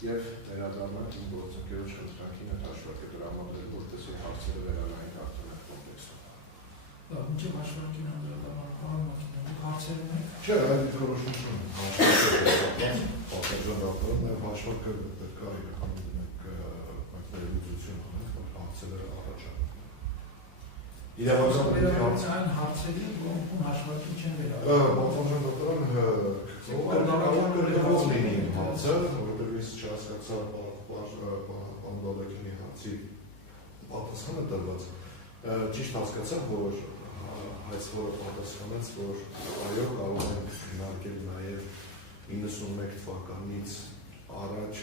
Եվ վերադառնանք իմ գործընկերոջ խնդրանքին այդ հաշվարկը տրամադրել, որպեսզի հարցերը վերանային արտոնակ կոմպլեքսով։ Մինչև հաշվարկին անդրադառնալու հարցեր ունենք։ Չէ, այդ դրոշություն հաշվարկը նաև հաշվարկը պետք է իրականանք այդ ներողություն ունենք, որ հարցերը առաջանում։ Իրավական այն հարցերի, որոնք հաշվարկին չեն վերաբերվում։ Բացառություն դոկտորան կրկնող լինի իմ հարցը, որովհետև ես չհասկացա Անդալակինի հարցի պատասխանը տրված։ Ճիշտ հասկացա, որ այս որը պատասխանեց, որ այո, կարող ենք քննարկել նաև 91 թվականից առաջ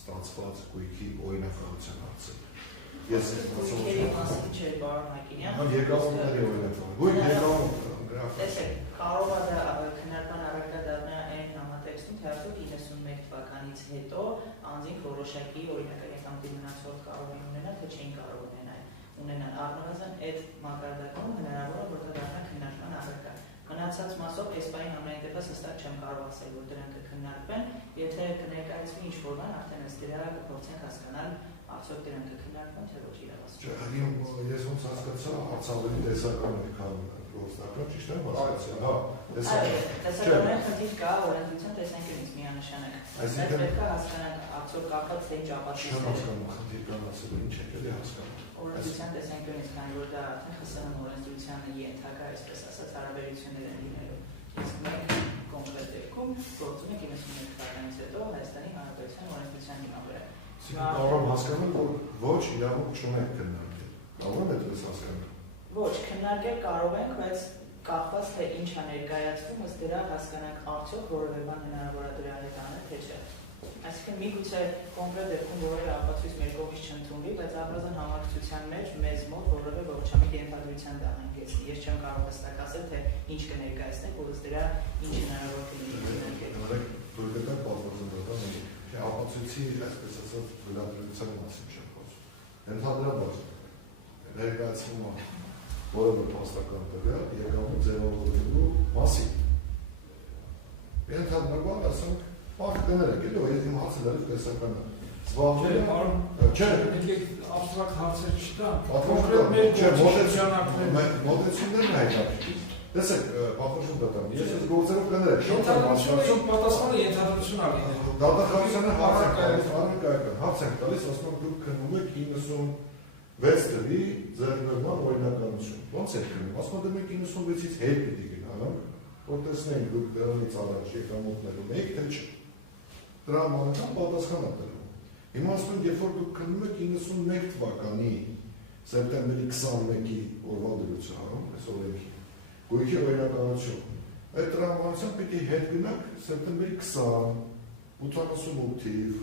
ստացված գույքի օրինակավորության հարցը։ Ես գույքերի մասին չէր պարոն Հակինյան։ Եկամուտների օրինակավոր։ Գույք եկամուտ։ Տեսեք, կարող է դա քննարկման առարկա դառնալ այն համատեքստում, թե արդյոք 91 թվականից հետո անձինք որոշակի օրինակական եկամուտի մնացող կարող են ունենալ, թե չէին կարող ունենալ առնվազն այդ մակարդակում հնարավոր է որ դա դառնա քննարկման առարկա։ Մնացած մասով այս բանի համենայն դեպս հստակ չեմ կարող ասել, որ դրանք կքննարկվեն, եթե կներկայացվի ինչ-որ բան, արդեն ըստ դրա կփորձենք հասկանալ արդյոք դրանք կքննարկվեն, թե ոչ իրավասու։ Ես ոնց հասկացա, հարցավերի տեսական էր, քան գործնական, ճիշտ եմ հասկացա։ Հա, տեսականորեն խնդիր կա օրենսդրության տեսանկյունից միանշանակ։ Բայց պետք է հասկանանք արդյոք կապված թե ինչ ապացույց է։ Չեմ հասկանում, խնդիր կան ասել, ինչ եք էլի հասկանում։ Օրենսդրության տեսանկյունից, քանի որ դա արդեն ԽՍՀՄ օրենսդրությանը ենթակա, այսպես ասած, հարաբերություններ են լինելու։ Իսկ մենք կոնկրետ դեպքում գործում ենք 91 թվականից հետո Հայաստանի Հանրապետության օրենսդրության հիման վրա։ Կարող եմ հասկանալ, որ ոչ իրավունք չունենք քննարկել։ Կարող եմ այդպես հասկանալ։ Ոչ, քննարկել կարող ենք, բայց կախված թե ինչ է ներկայացվում, ըստ դրա հասկանանք արդյոք որևէ բան հնարավոր է դրա հետ անել, թե չէ։ Այսինքն միգուցե կոնկրետ դեպքում որևէ ապացույց մեր կողմից չընդունվի, բայց առնվազն համակցության մեջ մեզ մոտ որևէ ողջամիտ ենթադրության դա հանգեցնի։ Ես չեմ կարող հստակ ասել, թե ինչ կներկայացնենք, որ ըստ դրա ինչ հնարավոր կլինի քննարկել։ Դուք դեռ պատմական ապացույցի, այսպես ասած, վերաբերության մասին չեմ խոսում։ Ընդհանրապես ներկայացնում է որևէ փաստական տվյալ եկամուտ ձևավորելու մասին։ Ընդհանրապես ասենք ֆակտներ եք, էլի ես իմ հարցը դեռ տեսական եմ։ Զբաղվել եմ, չէ, абստրակտ հարցեր չտան։ Մոտեցումներն հայտնի։ Տեսեք, պատմություն դատան, ես այս գործերով կներեք, շատ եմ մասնակցում, պատասխանը ենթադրություն ալի։ Դատախազությանը հարց ենք տալիս, ասում եմ դուք քննում եք 96 թվի ձեռքբերման օրինականություն։ Ոնց եք քննում, ասում եմ մենք 96-ից հետ պիտի գնանք, որ տեսնենք դուք դրանից առաջ եկամուտներ ունեիք, թե չէ։ Դրա մանական պատասխան է տրվում։ Հիմա ասում եմ, երբ որ դուք քննում եք 91 թվականի սեպտեմբերի 21-ի օրվա դրությամբ, այս օրենքի գույքի օրինականություն, այդ տրամաբանությամբ պիտի հետ գնանք սեպտեմբերի 20, 88 թիվ,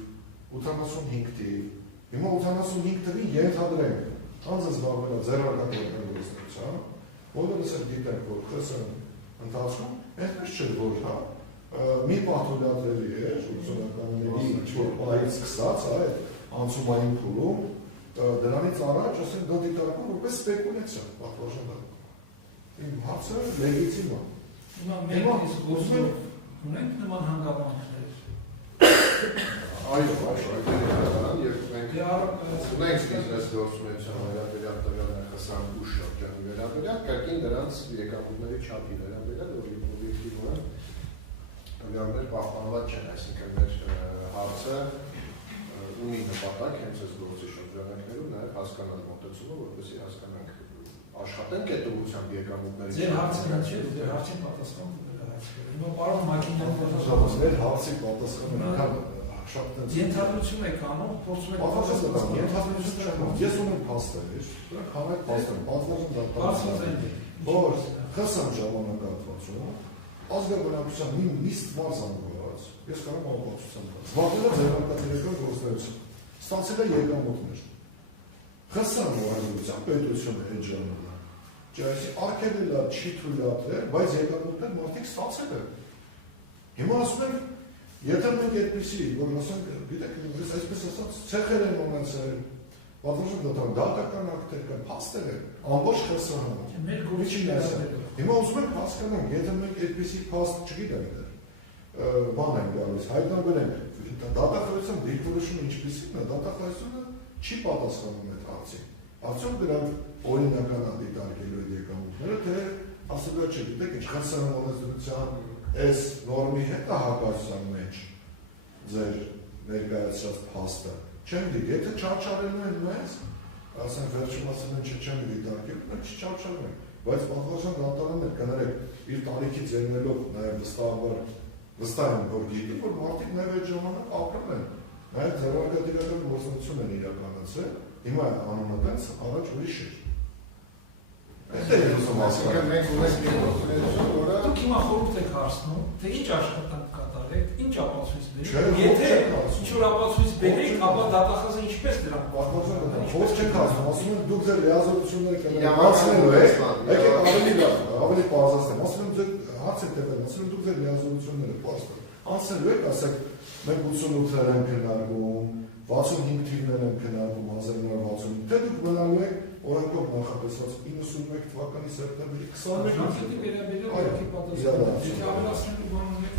85 թիվ, հիմա 85 թվին ենթադրենք, անձը զբաղվել է ձեռնարկատիրական գործունեությամբ, բոլորս էլ գիտենք, որ ԽՍՀՄ ընթացքում այդպես չէր, որ մի պաթոլոգիատրելի էր, ուսումնականների ինչ-որ պահից սկսած, այդ անցումային փուլում, դրանից առաջ, ասենք, դա դիտարկում որպես սպեկուլյացիա, պատվարժան Իմ հարցը լեգիտիմ է։ Հիմա մենք իսկ գործում ունենք նման հանգամանքներ։ Այո, եւ մենք ունենք բիզնես գործունեության վերաբերյալ տվյալներ ԽՍՀՄ ուշ շրջանի վերաբերյալ, կրկին դրանց եկամուտների չափի վերաբերյալ, որ օբյեկտիվորեն տվյալներ պահպանված չեն, այսինքն մեր հարցը ունի նպատակ հենց այս գործի շրջանակներում նաև հասկանալ մոտեցումը, որպեսզի հասկանանք աշխատենք այդ ուղղությամբ եկամուտների։ Ձեր հարցը չէ, ձեր հարցին պատասխան դրա հարցը։ Հիմա պարոն Մակինյանը մեր հարցի պատասխանը ինքան շատ ենթադրություն եք անում, փորձում եք պատասխան ենթադրություն չեմ։ Ես ունեմ փաստեր, դրանք հանրային փաստեր, պատվազան դատական։ Որ ԽՍՀՄ ժամանակահատվածում ազգաբնակության մի նիստ մարզ անգորած, ես կարող եմ ապացուցեմ տալ։ Զբաղվել է ձեռնարկատիրական գործունեությամբ, ստացել է եկամուտներ։ ԽՍՀՄ օրենսդրությամբ պետությունը էջանում է։ Չէ, արգելել է, չի թույլատրել, բայց եկամուտներ մարդիկ ստացել են։ Հիմա ասում են, եթե մենք այդպիսի, որ ասենք, գիտեք, այսպես ասած, ցեխեր են ունեցել, պատվազան դատական ակտեր կան, փաստեր են, ամբողջ ԽՍՀՄ-ը։ Մեր գործին Հիմա ուզում ենք հասկանանք, եթե մենք այդպիսի փաստ չգիտենք դեռ, բան ենք գալիս, հայտնաբերենք, դատախազության դիրքորոշումը ինչպեսին է, դատախազությունը չի պատասխանում այդ հարցին։ Արդյոք դրանք օրինական է դիտարկելու այդ եկամուտները, թե ասելա չէ, գիտեք, ինչ խրսանամոնեզրության այս նորմի հետ է հակասության մեջ ձեր ներկայացրած փաստը։ Չեմ դիտի, եթե չարչարելու են մեզ, ասենք վերջում ասում են չեմ դիտարկել, մենք չարչարում ենք, բայց պատվաստան դատարանը կներեք իր տարիքից ելնելով նաև վստահ եմ, որ գիտի, որ մարդիկ նաև այդ ժամանակ ապրել են, նաև ձեռնարկատիրական գործունեություն են իրականացրել, հիմա անունը տենց առաջ ուրիշ էր։ Այդ է ուզում ասել։ Մենք ունենք մի գործունեություն, որը Դուք հիմա խորհուրդ եք հարցնում, թե ինչ աշխատանք կատարեք, ինչ ապացույց բերեք։ Եթե ինչ-որ ապացույց բերեք, ապա դատախազը ինչպես դրանք պատվաստան ոչ չեք ասում, ասում են դուք ձեր լիազորությունները կներկայացնելու եք, եկեք ավելի բարձրացնեմ, ասում եմ ձեր հարց եք տվել, ասում եմ դուք ձեր լիազորությունները անցնելու եք, ասեք մենք 88-ներ են քննարկում, 65 թիվներ են քննարկում 1965, թե դուք մնալու եք օրենքով նախատեսված 91 թվականի սեպտեմբերի 21-ին։ վերաբերյալ եկի պատասխան։ Եթե ավելացնելու բան ունեք,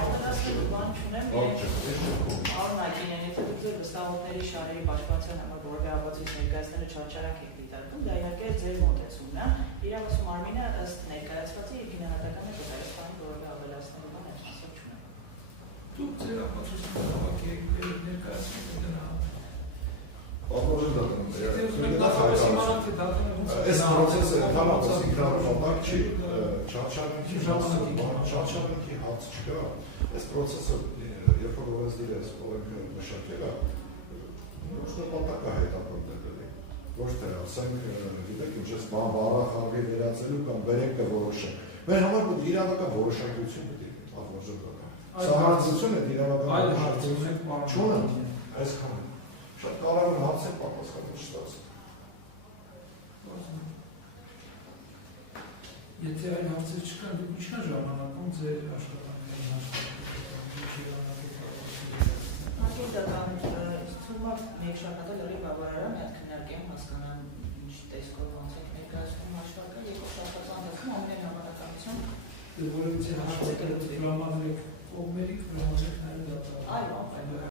ավելացնելու բան չունեմ, Արմակինեն, եթե դուք ձեր վստահողների շարերի պաշտպանության համար որևէ ապացույց ներկայացնելը չարչարանք եք դիտարկում, դա իհարկե ձեր մոտեցումն է։ Իրավասում Արմինը ըստ ներկայացվածի իր գնահատականը կհայաստանի որևէ ավելացնելու բան այս մասով չունեմ։ դուք ձեր ապացույցները հավաքեք, ներկայացնեք դրանք։ Այս պրոցեսը ընդհանրապես ինքնավստահ չի, չարչարանքի հարց չկա, այս պրոցեսը երբ որ օրենսդիր այս օրենքը մշակել է, ոչ նպատակ է հետապնդել, ոչ թե ասենք, գիտեք, ինչ ես բառախաղի վերածելու կամ բերեկը որոշենք, մեր համար պետք է իրավական որոշակություն պետք է ախորժական, սահմանադրություն է իրավական որոշակություն չունեն, այսքան է, շատ կարևոր հարց է պատասխանը չստացել։ Եթե այլ հարցեր չկան, դուք ինչքան ժամանակում ձեր աշխատանքներին Թվում է մեկ շաբաթը լրիվ բավարարան այդ քննարկեմ հասկանան ինչ տեսքով ոնց եք ներկայացնում աշխատանքը, երկու շաբաթ ընթացքում ամեն հավանականությամբ որևէ հարցեր դրամատրեք կողմերի, ուրեմն նաև դատարան։ Այո,